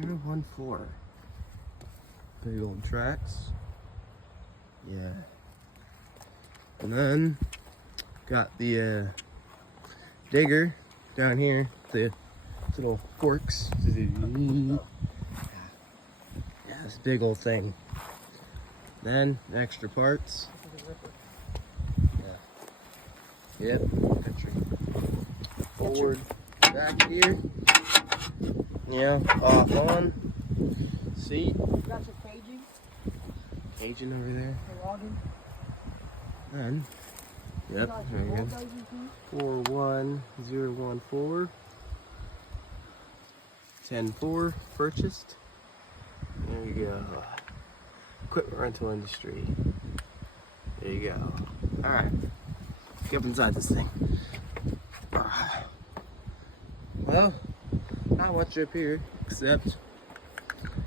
014. Big old tracks. Yeah. And then got the digger down here. The little forks. Yeah, this big old thing. Then extra parts. Yeah. Yep. Country. Forward. Back here. Yeah. Off on. Seat. Got your caging. Caging over there. The logging. Then. Yep. There you go. 41014. 10-4 purchased. There you go. Equipment rental industry. There you go. Alright. Get up inside this thing. Well, not much up here, except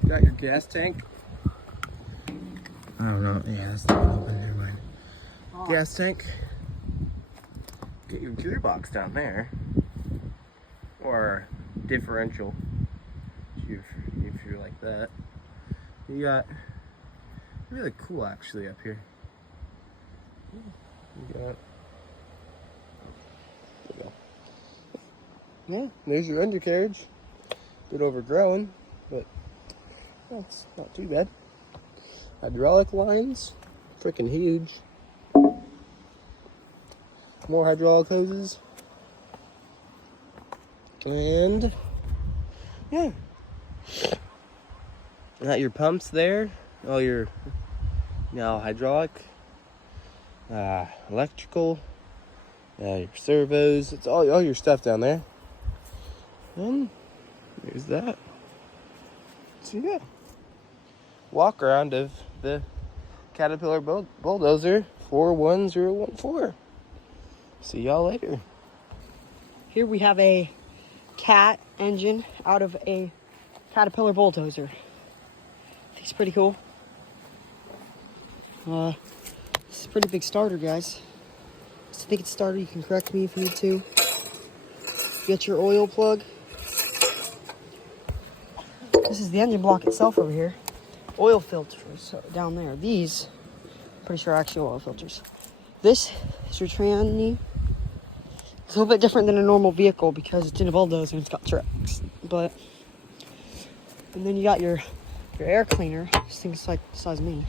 got your gas tank. I don't know. Yeah, that's not open. Never mind. Gas tank. Get your gearbox down there. Or differential. If you're like that. You got really cool actually up here. You got, there you go. Yeah, there's your undercarriage. Bit overgrown, but that's not too bad. Hydraulic lines, freaking huge. More hydraulic hoses. And yeah. Got your pumps there, all your hydraulic, electrical, your servos. It's all your stuff down there. And there's that. So yeah, walk around of the Caterpillar bulldozer 41014. See y'all later. Here we have a Cat engine out of a Caterpillar bulldozer. It's pretty cool. It's a pretty big starter, guys. I think it's starter. You can correct me if you need to. Get your oil plug. This is the engine block itself over here. Oil filters down there. These, pretty sure, are actually oil filters. This is your tranny. It's a little bit different than a normal vehicle because it's in a bulldozer and it's got tracks. And then you got your air cleaner. This thing's like the size of me.